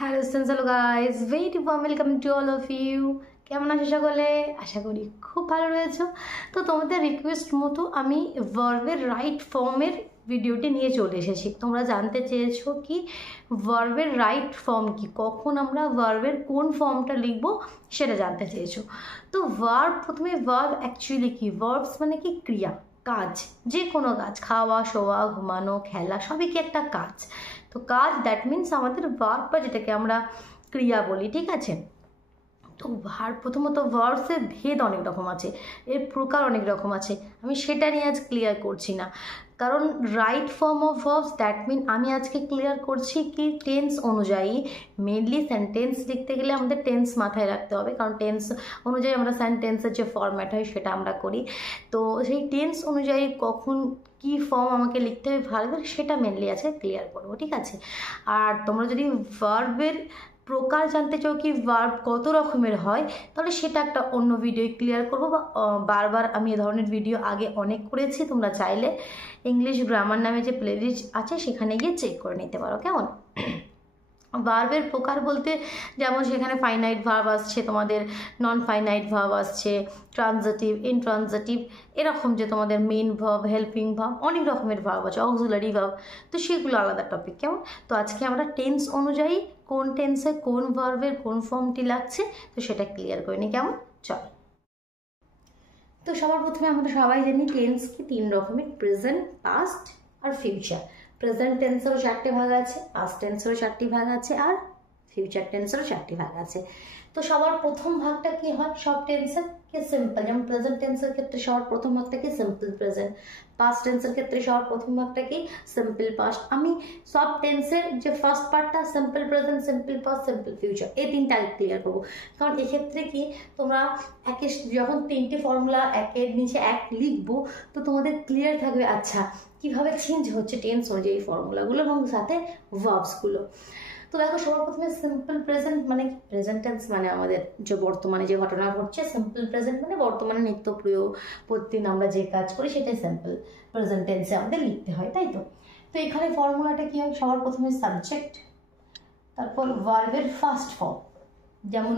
Hello hello guys, very warm welcome to all of you. কেমন আছো সকলে? আশা করি খুব ভালো রয়েছো। তো তোমাদের রিকোয়েস্ট মতো আমি ভার্বের রাইট ফর্মের ভিডিওটি নিয়ে চলে এসেছি। তোমরা জানতে চেয়েছো কি ভার্বের রাইট ফর্ম কি, কখন আমরা ভার্বের কোন ফর্মটা লিখবো সেটা জানতে চেয়েছো। তো ভার্ব, প্রথমে ভার্ব অ্যাকচুয়ালি কি? ভার্বস মানে কি? ক্রিয়া, কাজ, যে কোনো কাজ, খাওয়া, শোয়া, ঘুমানো, খেলা, সবই কি একটা কাজ। তো কাজ, দ্যাট মিনস আমাদের ভার্ব, বা যেটাকে আমরা ক্রিয়া বলি, ঠিক আছে। তো প্রথমত ভার্বসের ভেদ অনেক রকম আছে, এর প্রকার অনেক রকম আছে, আমি সেটা নিয়ে আজ ক্লিয়ার করছি না। কারণ right form of verbs, that mean আমি আজকে ক্লিয়ার করছি কি টেন্স অনুযায়ী। মেনলি সেন্টেন্স লিখতে গেলে আমাদের টেন্স মাথায় রাখতে হবে, কারণ টেন্স অনুযায়ী আমরা সেন্টেন্সের যে ফরম্যাট হয় সেটা আমরা করি। তো সেই টেন্স অনুযায়ী কখন কি ফর্ম আমাকে লিখতে হবে ভার্বের, সেটা মেনলি আছে ক্লিয়ার করবো, ঠিক আছে। আর তোমরা যদি ভার্বের প্রকার জানতে চাও কি ভার্ব কত রকমের হয়, তাহলে সেটা একটা অন্য ভিডিও ক্লিয়ার করবো, বা বারবার আমি এ ধরনের ভিডিও আগে অনেক করেছি। তোমরা চাইলে ইংলিশ গ্রামার নামে যে প্লেলিস্ট আছে সেখানে গিয়ে চেক করে নিতে পারো, কেমন। ভার্বের প্রকার বলতে যেমন সেখানে ফাইনাইট ভার্ব আসছে, তোমাদের নন ফাইনাইট ভার্ব আসছে, ট্রানজিটিভ, ইনট্রানজিটিভ, এরকম যে তোমাদের মেন ভার্ব, হেল্পিং ভার্ব, অনেক রকমের ভার্ব আছে, অক্সিলারি ভার্ব। তো সেগুলো আলাদা টপিক, কেমন। তো আজকে আমরা টেন্স অনুযায়ী কোন টেন্সে কোন ভার্বের কোন ফর্মটি লাগছে তো সেটা ক্লিয়ার করে নিই, কেমন। চল। তো সবার প্রথমে আমরা সবাই জানি টেন্স কি তিন রকমের, প্রেজেন্ট, পাস্ট আর ফিউচার। প্রেজেন্ট টেন্সেরও চারটে ভাগ আছে, পাস্ট টেন্সেরও চারটি ভাগ আছে, আর ফিউচার টেন্সেরও চারটি ভাগ আছে। তো সবার প্রথম ভাগটা কি হয় সব টেন্সের? কি সিম্পল। যেমন প্রেজেন্ট টেন্সের ক্ষেত্রে সবার প্রথম ভাগটা কি? Simple present. পাস্ট টেন্সের ক্ষেত্রে সবার প্রথম ভাগটা কি? Simple past. আমি সব টেন্সের যে ফার্স্ট পার্টটা simple present, simple past, simple future, এই তিনটা আগে ক্লিয়ার করবো। কারণ এক্ষেত্রে কি তোমরা যখন তিনটে ফর্মুলা একের নিচে এক লিখবো, তো তোমাদের ক্লিয়ার থাকবে আচ্ছা কিভাবে চেঞ্জ হচ্ছে টেন্স অনুযায়ী ফর্মুলাগুলো এবং সাথে ভার্বসগুলো। তো দেখো সবার প্রথমে সিম্পল প্রেজেন্ট মানে কি? প্রেজেন্ট টেন্স মানে আমাদের যে বর্তমানে যে ঘটনা ঘটছে, সিম্পল প্রেজেন্ট মানে বর্তমানে নিত্যপ্রিয় প্রতিদিন আমরা যে কাজ করি সেটাই সিম্পল প্রেজেন্ট টেন্সে আমাদের লিখতে হয়, তাই তো। তো এখানে ফর্মুলাটা কি হয়? সবার প্রথমে সাবজেক্ট, তারপর ভার্বের ফার্স্ট ফর্ম, যেমন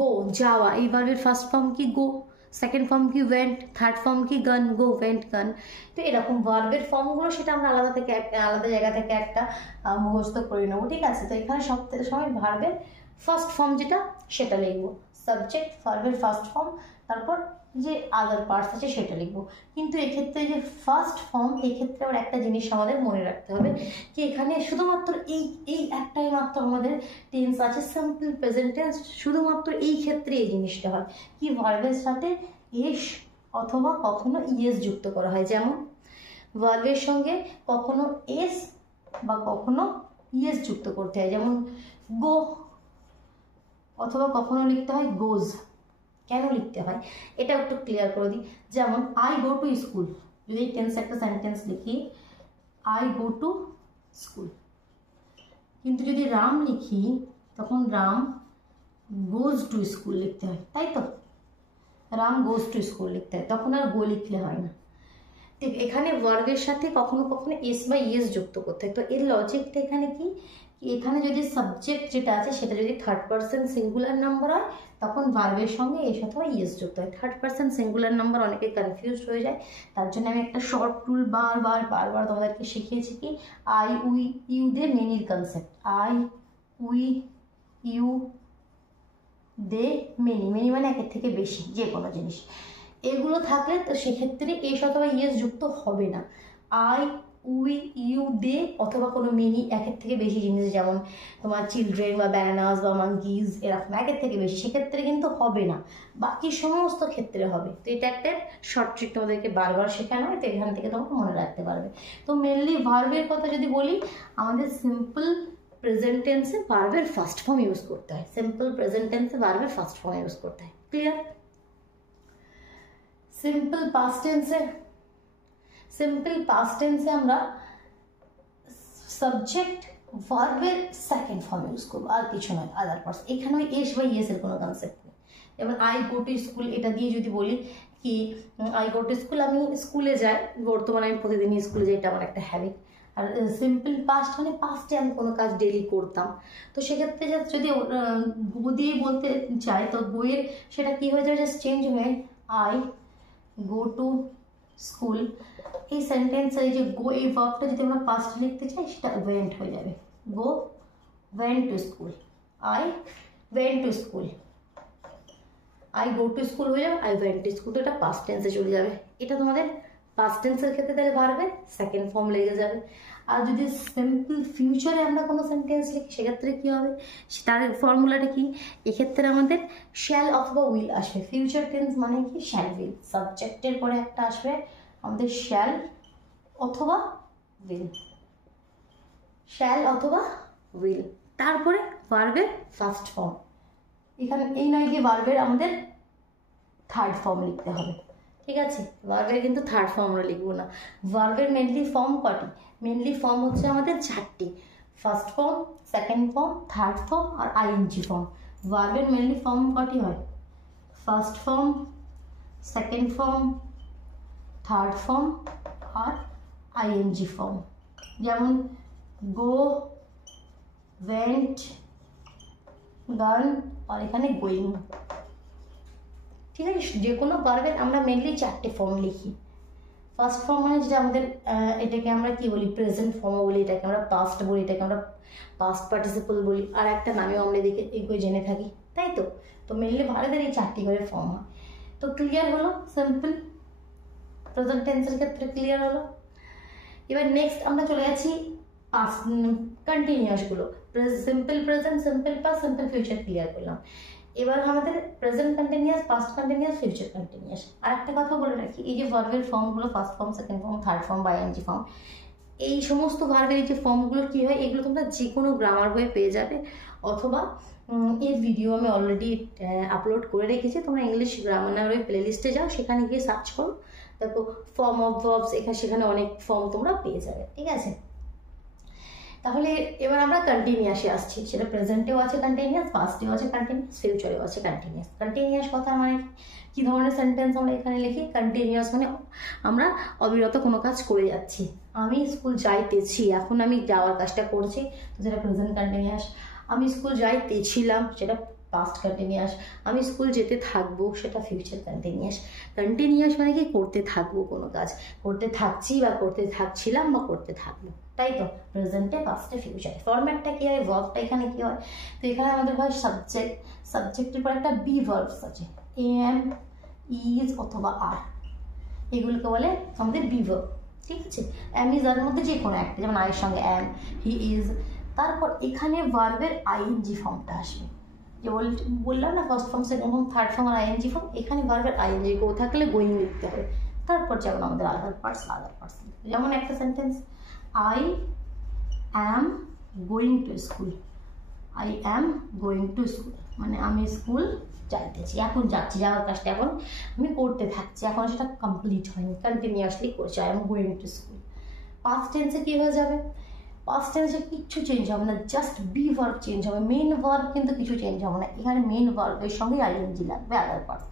গো, যাওয়া, এই ভার্বের ফার্স্ট ফর্ম কি? গো। সেকেন্ড ফর্ম কি? ওয়েন্ট। থার্ড ফর্ম কি? গান, গো ওয়েন্ট গান। তো এরকম ভার্বের ফর্মগুলো সেটা আমরা আলাদা জায়গা থেকে একটা মুখস্থ করে নেবো, ঠিক আছে। তো এখানে সময় ভার্বের ফার্স্ট ফর্ম যেটা সেটা লিখবো, সাবজেক্ট, ভার্বের ফার্স্ট ফর্ম, তারপর যে আদার পার্টস আছে সেটা লিখবো। কিন্তু এক্ষেত্রে যে ফার্স্ট ফর্ম, এক্ষেত্রে আবার একটা জিনিস আমাদের মনে রাখতে হবে কি এখানে শুধুমাত্র এই একটাই মাত্র আমাদের টেন্স আছে সিম্পল প্রেজেন্ট টেন্স, শুধুমাত্র এই ক্ষেত্রে এই জিনিসটা হয় কি ভার্বের সাথে এস অথবা কখনো ইএস যুক্ত করা হয়। যেমন ভার্বের সঙ্গে কখনো এস বা কখনো ইএস যুক্ত করতে হয়, যেমন গো, অথবা কখনো লিখতে হয় গোজ। কেন লিখতে হয় এটা একটু ক্লিয়ার করে দিই। যেমন আই গো টু স্কুল, যদি টেন্স একটা সেন্টেন্স লিখি আই গো টু স্কুল, কিন্তু যদি রাম লিখি তখন রাম গোজ টু স্কুল লিখতে হয়, তাই তো। রাম গোজ টু স্কুল লিখতে হয়, তখন আর গো লিখলে হয় না। ঠিক এখানে ভার্বের সাথে কখনো কখনো এস বা ইএস যুক্ত করতে হয়। তো এর লজিকটা এখানে কি, এখানে যদি সাবজেক্ট যেটা আছে সেটা যদি থার্ড পার্সন সিঙ্গুলার নাম্বার হয় তখন ভার্বের সঙ্গে এস অথবা ইএস যুক্ত হয়। থার্ড পার্সন সিঙ্গুলার নাম্বার অনেকে কনফিউজ হয়ে যায়, তার জন্য আমি একটা শর্ট রুল বারবার তোমাদেরকে শিখিয়েছি কি আই উই ইউ দে মেনির concept. I we you they many, many মানে একের থেকে বেশি যে কোনো জিনিস, এগুলো থাকলে তো সেক্ষেত্রে এস অথবা ইএস যুক্ত হবে না। আই উই ইউ দে অথবা কোনো মেনি একের থেকে বেশি জিনিস, যেমন তোমার চিলড্রেন বা ব্যানানাস বা মাঙ্কিজ, এরকম একের থেকে বেশি, সেক্ষেত্রে কিন্তু হবে না, বাকি সমস্ত ক্ষেত্রে হবে। তো এটা একটা শর্ট ট্রিক তোমাদেরকে বারবার শেখানো হয়, তো এখান থেকে তোমাকে মনে রাখতে পারবে। তো মেনলি ভার্বের কথা যদি বলি, আমাদের সিম্পল প্রেজেন্ট টেন্সে ভার্বের ফার্স্ট ফর্ম ইউজ করতে হয়, সিম্পল প্রেজেন্ট টেন্সে ভার্বের ফার্স্ট ফর্ম ইউজ করতে হয়, ক্লিয়ার। সিম্পল পাস্ট টেন্সে আমরা সাবজেক্ট ভার্বের সেকেন্ড ফর্ম ইউজ করবো, আর কিছু নয়, আদার পার্টস। এখানে ওই এস বা ইএস এর কোনো কনসেপ্ট নেই। যেমন আই গো টু স্কুল, এটা দিয়ে যদি বলি কি আই গো টু স্কুল, আমি স্কুলে যাই, বর্তমানে আমি প্রতিদিনই স্কুলে যাই, এটা আমার একটা হ্যাবিট। আর সিম্পল পাস্ট মানে পাস্টে আমি কোনো কাজ ডেলি করতাম, তো সেক্ষেত্রে যদি গো দিয়েই বলতে চাই তো গোয়ের সেটা কী হয়ে যাবে, জাস্ট চেঞ্জ হয়ে আই গো টু স্কুল। এই সেন্টেন্সের এই যে গো এই ভার্বটা যদি আমরা পাস্ট লিখতে চাই সেটা ওয়েন্ট হয়ে যাবে, go went to school, I went to school, I go to school হয়ে যাবে, আই ওয়েন্ট টু স্কুল, তো এটা পাস্ট টেন্সে চলে যাবে। এটা তোমাদের পাস্ট টেন্সের ক্ষেত্রে তাহলে ভার্বের সেকেন্ড ফর্ম লেগে যাবে। আর যদি সিম্পল ফিউচারে আমরা কোনো সেন্টেন্স লিখি সেক্ষেত্রে কী হবে, তার ফর্মুলাটা কি, এক্ষেত্রে আমাদের শ্যাল অথবা উইল আসবে। ফিউচার টেন্স মানে কি, শ্যাল উইল, সাবজেক্টের পরে একটা আসবে আমাদের শ্যাল অথবা উইল, শ্যাল অথবা উইল, তারপরে ভার্বের ফার্স্ট ফর্ম। এখানে এই নয় কি ভার্বের আমাদের থার্ড ফর্ম লিখতে হবে, ঠিক আছে। ভার্বের কিন্তু থার্ড ফর্ম আমরা লিখবো না। ভার্বের মেনলি ফর্ম কটি, মেনলি ফর্ম হচ্ছে আমাদের চারটি, first form, second form, third form আর আইএনজি ফর্ম। ভার্বের মেনলি ফর্ম কটি হয়, first form, second form, third form আর আইএনজি ফর্ম। যেমন গো, ওয়েন্ট, গান আর এখানে গোয়িং, ঠিক আছে। যে কোনো ভার্বের আমরা মেনলি চারটে ফর্ম লিখি। ফার্স্ট ফর্ম মানে যেটা আমাদের এটাকে আমরা কি বলি, প্রেজেন্ট ফর্মও বলি, এটাকে আমরা পাস্ট বলি, এটাকে আমরা পাস্ট পার্টিসিপল বলি, আর একটা নামেও আমরা এদিকে এগুলো জেনে থাকি, তাই তো। তো মেনলি ভার্বের এই চারটি করে ফর্ম হয়। তো ক্লিয়ার হলো সিম্পল প্রেজেন্ট টেন্সের ক্ষেত্রে, ক্লিয়ার হলো। এবার নেক্সট আমরা চলে যাচ্ছি পাস্ট কন্টিনিউয়াসগুলো, simple present, simple past, simple future clear করলাম। এবার আমাদের present continuous, past continuous, future continuous. আর একটা কথা বলে রাখি, এই যে ভার্বের ফর্মগুলো first form, second form, third form বা আইএনজি ফর্ম, এই সমস্ত ভার্বের এই যে ফর্মগুলো কী হয়, এগুলো তোমরা যে কোনো গ্রামার বইয়ে পেয়ে যাবে, অথবা এর ভিডিও আমি অলরেডি আপলোড করে রেখেছি, তোমরা ইংলিশ গ্রামার ওই প্লেলিস্টে যাও, সেখানে গিয়ে সার্চ করো, দেখো ফর্ম অফ ভার্বস, সেখানে অনেক ফর্ম তোমরা পেয়ে যাবে, ঠিক আছে। তাহলে এবার আমরা কন্টিনিউয়াসে আসছি, সেটা প্রেজেন্টেও আছে কন্টিনিউয়াস, পাস্টেও আছে কন্টিনিউয়াস, ফিউচারেও আছে কন্টিনিউয়াস। কন্টিনিউয়াস কথা মানে কী ধরনের সেন্টেন্স আমরা এখানে লিখি, কন্টিনিউয়াস মানে আমরা অবিরত কোনো কাজ করে যাচ্ছি। আমি স্কুল যাইতেছি, এখন আমি যাওয়ার কাজটা করছি, তো সেটা প্রেজেন্ট কন্টিনিউয়াস। আমি স্কুল যাইতেছিলাম, সেটা পাস্ট কন্টিনিউয়াস। আমি স্কুল যেতে থাকবো, সেটা ফিউচার কন্টিনিউয়াস। কন্টিনিউয়াস মানে কি, করতে থাকবো কোনো কাজ, করতে থাকছি বা করতে থাকছিলাম বা করতে থাকবো, তাই তো। প্রেজেন্টে, পাস্টে, ফিউচারে ফরম্যাটটা কী হয়, ভার্বটা এখানে কী হয়, তো এখানে আমাদের হয় সাবজেক্ট, সাবজেক্টের পর একটা বি ভার্বস আছে, এম, ইজ অথবা আর, এগুলোকে বলে আমাদের বি ভার্ব, ঠিক আছে। এম ইজ আর মধ্যে যে কোনো একটা, যেমন আয়ের সঙ্গে এম, হি ইজ, তারপর এখানে ভার্বের আইএনজি ফর্মটা আসবে, যে বললাম না first form, second form, third form আর আইএনজি ফর্ম। এখানে ভার্বের আইএনজি গো থাকলে গোয়িং লিখতে হবে, তারপর যেমন আমাদের আদার পার্টস, যেমন একটা sentence, I am going to school, I am going to school মানে আমি স্কুল যাইতেছি, এখন যাচ্ছি, যাওয়ার কাজটা এখন আমি করতে থাকছি, এখন সেটা কমপ্লিট হয়নি, কন্টিনিউয়াসলি করছি, I am going to school। Past টেন্সে কী হয়ে যাবে, পাস্ট টেন্সে কিচ্ছু চেঞ্জ হবে না, জাস্ট বি ভার্ব চেঞ্জ হবে, মেন ভার্ব কিন্তু কিছু চেঞ্জ হবে না। এখানে মেন ভার্বের সঙ্গে আইএনজি লাগবে, আদার পার্টস।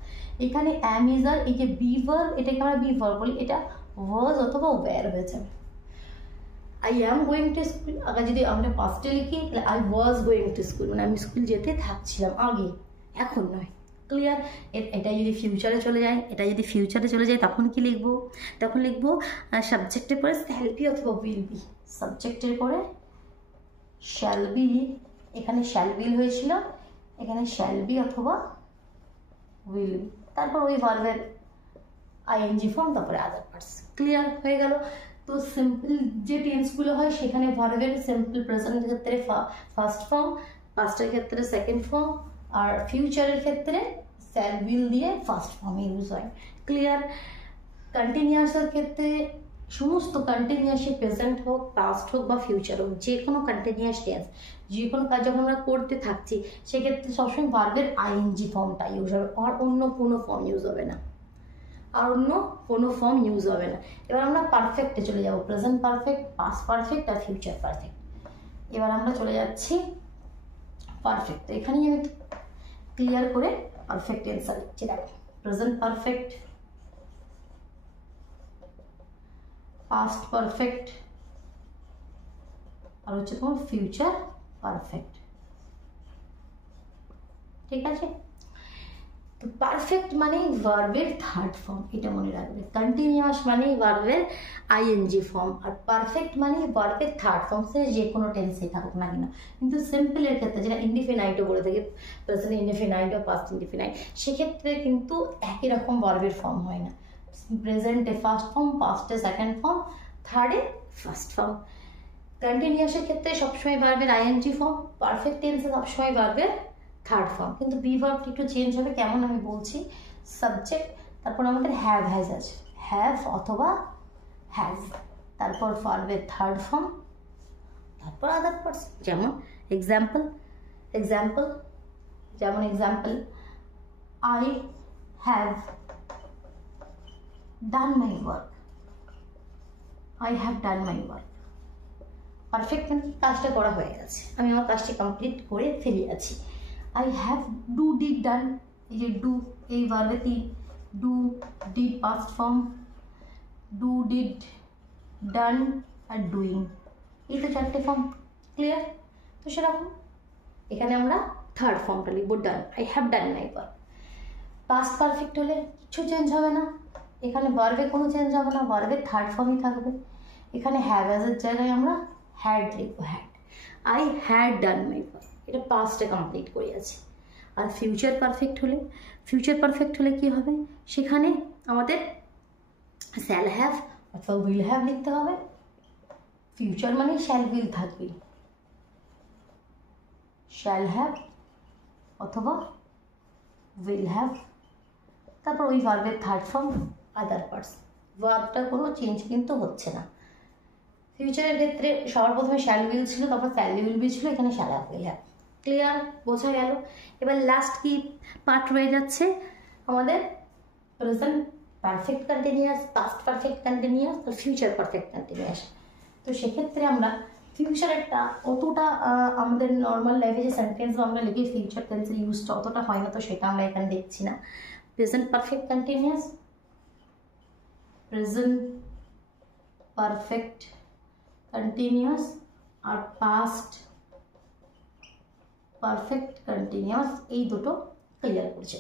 এখানে অ্যাম ইজ আর, এই যে বি ভার্ব, এটাকে আমরা বি ভার্ব বলি, এটা ওয়াজ অথবা ওয়্যার হয়ে যাবে। I am going to school, আগে যদি আমরা পাস্টে লিখি তাহলে I was going to school, মানে আমি স্কুল যেতে থাকছিলাম আগে, এখন নয়, ক্লিয়ার। এটা যদি ফিউচারে চলে যায়, তখন কি লিখবো, তখন লিখবো সাবজেক্টের পরে শ্যাল বি অথবা উইল বি, সাবজেক্টের পরে শ্যাল বি, এখানে শ্যাল বিল হয়েছিল, এখানে শ্যাল বি অথবা উইল বি, তারপর ওই ভার্বের আইএনজি ফর্ম, তারপরে আদার পার্টস, ক্লিয়ার হয়ে গেল। তো সিম্পল যে টেন্সগুলো হয় সেখানে ভার্বের সিম্পল প্রেজেন্টের ক্ষেত্রে ফার্স্ট ফর্ম, পাস্টের ক্ষেত্রে সেকেন্ড ফর্ম, আর ফিউচারের ক্ষেত্রে শ্যাল উইল দিয়ে ফার্স্ট ফর্ম ইউজ হয়, ক্লিয়ার। কন্টিনিউয়াসের ক্ষেত্রে সমস্ত কন্টিনিউয়াসে প্রেজেন্ট হোক, পাস্ট হোক বা ফিউচার হোক, যে কোনো কন্টিনিউয়াস টেন্স, যে কোনো কাজ যখন আমরা করতে থাকছি সেক্ষেত্রে সবসময় ভার্বের আইএনজি ফর্মটা ইউজ হবে, আর অন্য কোনো ফর্ম ইউজ হবে না, এবার আমরা পারফেক্টে চলে যাব, প্রেজেন্ট পারফেক্ট, পাস্ট পারফেক্ট আর ফিউচার পারফেক্ট। এবার আমরা চলে যাচ্ছি পারফেক্ট, তো এখানেই আমি ক্লিয়ার করে পারফেক্ট অ্যান্সার লিখছি, দেখো প্রেজেন্ট পারফেক্ট, পাস্ট পারফেক্ট, আর হচ্ছে তোমার ফিউচার পারফেক্ট। ঠিক আছে, তো পারফেক্ট মানে ভার্বের থার্ড ফর্ম, এটা মনে রাখবে। কন্টিনিউয়াস মানে ভার্বের আইএনজি ফর্ম, আর পারফেক্ট মানে ভার্বের থার্ড ফর্ম, সে যে কোনো টেন্সে থাকুক না কেন। কিন্তু সিম্পলের ক্ষেত্রে যেটা ইনডিফিনাইটও বলে থাকে, প্রেজেন্ট ইনডিফিনাইট বা পাস্ট ইনডিফিনাইট, সেক্ষেত্রে কিন্তু একই রকম ভার্বের ফর্ম হয় না। প্রেজেন্টে ফার্স্ট ফর্ম, পাস্টে সেকেন্ড ফর্ম, থার্ডে ফার্স্ট ফর্ম। কন্টিনিউয়াসের ক্ষেত্রে সবসময় ভার্বের আইএনজি ফর্ম, পারফেক্ট টেন্সে সবসময় ভার্বের থার্ড ফর্ম। কিন্তু বি ভার্বটি একটু চেঞ্জ হবে, কেমন আমি বলছি। সাবজেক্ট, তারপর আমাদের হ্যাভ হ্যাজ আছে, হ্যাভ অথবা হ্যাজ, তারপর ভার্বের থার্ড ফর্ম, তারপর আদার পার্টস। যেমন example, I have done my work, perfect মানে কাজটা করা হয়ে গেছে, আমি আমার কাজটি কমপ্লিট করে ফেলে আছি। I have do did done, এই যে ডু, এই ভার্বে do did past form, do did done আর ডুইং, এই তো চারটে ফর্ম। ক্লিয়ার? তো সেরকম এখানে আমরা থার্ড ফর্মটা লিখবো done, I have done my work. Past perfect হলে কিছু চেঞ্জ হবে না, এখানে ভার্বে কোনো চেঞ্জ হবে না, ভার্বের থার্ড ফর্মই থাকবে। এখানে হ্যাভ অ্যাজের জায়গায় আমরা হ্যাড লিখবো, had, I had done my work, এটা পাস্টে কমপ্লিট করে আছে। আর ফিউচার পারফেক্ট হলে কি হবে, সেখানে আমাদের শ্যাল হ্যাভ অথবা উইল হ্যাভ লিখতে হবে। ফিউচার মানে শ্যাল উইল থাকবে, শ্যাল হ্যাভ অথবা উইল হ্যাভ, তারপর ওই ভার্বের থার্ড ফর্ম, আদার পার্টস। ভার্বটা কোনো চেঞ্জ কিন্তু হচ্ছে না। ফিউচারের ক্ষেত্রে সবার প্রথমে শ্যাল উইল ছিল, তারপর শ্যাল উইল বি ছিল, এখানে shall have will have. Clear? বোঝা গেল? এবার লাস্ট কি পার্ট রয়ে যাচ্ছে আমাদের, present perfect continuous, past perfect continuous আর ফিউচার পারফেক্ট কন্টিনিউয়াস। তো সেক্ষেত্রে আমরা ফিউচারেরটা অতটা আমাদের নর্মাল লাইফে যে সেন্টেন্স আমরা লিখি ফিউচার টেন্সের ইউজটা অতটা হয় না, তো সেটা আমরা এখানে দেখছি না। প্রেজেন্ট পারফেক্ট কন্টিনিউয়াস, আর পাস্ট পারফেক্ট কন্টিনিউয়াস, এই দুটো ক্লিয়ার করছে।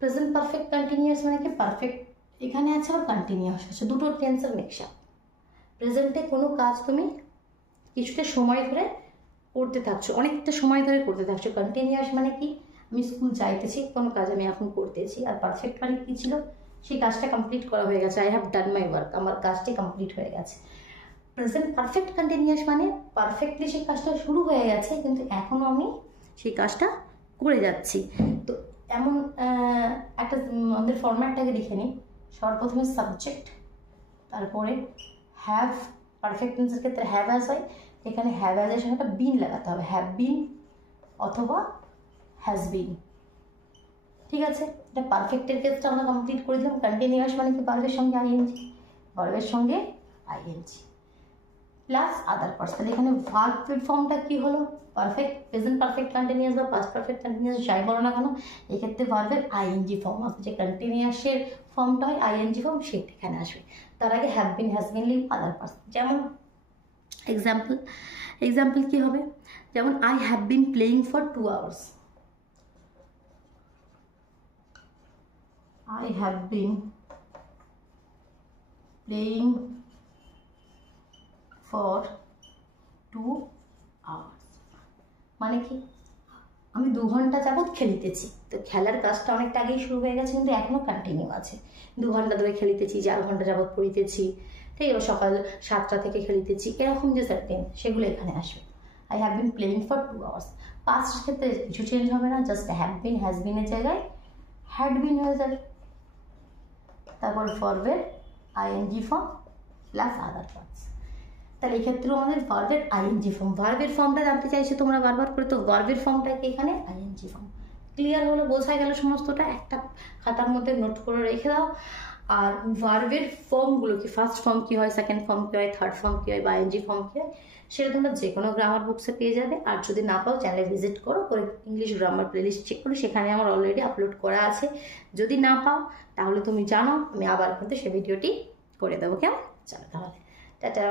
প্রেজেন্ট পারফেক্ট কন্টিনিউয়াস মানে কি, পারফেক্ট এখানে আছে আর কন্টিনিউয়াস আছে, দুটো টেন্সের মিক্সচার। প্রেজেন্টে কোনো কাজ তুমি কিছুটা সময় ধরে করতে থাকছো, অনেকটা সময় ধরে করতে থাকছো। কন্টিনিউয়াস মানে কি, আমি স্কুল যাইতেছি, কোনো কাজ আমি এখন করতেছি। আর পারফেক্ট মানে কি ছিল, সেই কাজটা কমপ্লিট করা হয়ে গেছে, I have done my work, আমার কাজটি কমপ্লিট হয়ে গেছে। প্রেজেন্ট পারফেক্ট কন্টিনিউয়াস মানে পারফেক্টলি সেই কাজটা শুরু হয়ে গেছে, কিন্তু এখনও আমি সেই কাজটা করে যাচ্ছি। তো এমন একটা আমাদের ফরম্যাটটাকে লিখে নিই। সর্বপ্রথমে সাবজেক্ট, তারপরে হ্যাভ, পারফেক্ট টেন্সের ক্ষেত্রে হ্যাভ অ্যাজ হয়, এখানে হ্যাভ অ্যাজের সঙ্গে একটা বিন লাগাতে হবে, হ্যাভ বিন অথবা হ্যাজ বিন। ঠিক আছে, এটা পারফেক্টের ক্ষেত্রে আমরা কমপ্লিট করে দিলাম। কন্টিনিউয়াস মানে কি, ভার্বের সঙ্গে আইএনজি, ভার্বের সঙ্গে আইএনজি প্লাস আদার পার্টস। তাহলে এখানে ভার্বের ফর্মটা কি হলো, পারফেক্ট, প্রেজেন্ট পারফেক্ট কন্টিনিউয়াস বা পাস্ট পারফেক্ট কন্টিনিউয়াস যাই বলো না কেন, এক্ষেত্রে ভার্বের আইএনজি ফর্ম আসবে। যে কন্টিনিউয়াসের ফর্মটা হয় আইএনজি ফর্ম, সেটা এখানে আসবে। তার আগে have been, has been leave, other parts. যেমন এক্সাম্পল কি হবে, যেমন I have been playing for 2 hours, I have been playing for 2 hours মানে কি, আমি 2 ঘন্টা যাবৎ খেলিতেছি। তো খেলার কাজটা অনেকটা আগেই শুরু হয়ে গেছে, কিন্তু এখনও কন্টিনিউ আছে। 2 ঘন্টা ধরে খেলিতেছি, 4 ঘন্টা যাবৎ পড়িতেছি, ঠিক আছে, সকাল 7টা থেকে খেলিতেছি, এরকম যে সেন্টেন্স সেগুলো এখানে আসবে। I have been playing for 2 hours। Past ক্ষেত্রে কিছু চেঞ্জ হবে না, জাস্ট হ্যাভ বিন, হ্যাজ বিনের জায়গায় হ্যাড বিন হয়ে যাবে। তারপর ভার্বের ING form plus other parts. তাহলে এক্ষেত্রেও আমাদের ভার্বের আইএনজি ফর্ম, ভার্বের ফর্মটা জানতে চাইছো তোমরা বারবার করে, তো ভার্বের ফর্মটাকে এখানে আইএনজি ফর্ম। ক্লিয়ার হলো? বোঝা গেল সমস্তটা? একটা খাতার মধ্যে নোট করে রেখে দাও। আর ভার্বের ফর্মগুলো কি, ফার্স্ট ফর্ম কী হয়, সেকেন্ড ফর্ম কী হয়, থার্ড ফর্ম কী হয় বা আইএনজি ফর্ম কী হয়, সেটা তোমরা যে কোনো গ্রামার বুকসে পেয়ে যাবে। আর যদি না পাও, চ্যানেলে ভিজিট করো, করে ইংলিশ গ্রামার প্লেলিস্ট চেক করো, সেখানে আমার অলরেডি আপলোড করা আছে। যদি না পাও তাহলে তুমি জানো, আমি আবার কিন্তু সে ভিডিওটি করে দেবো। কেমন? চলো তাহলে, টাটা।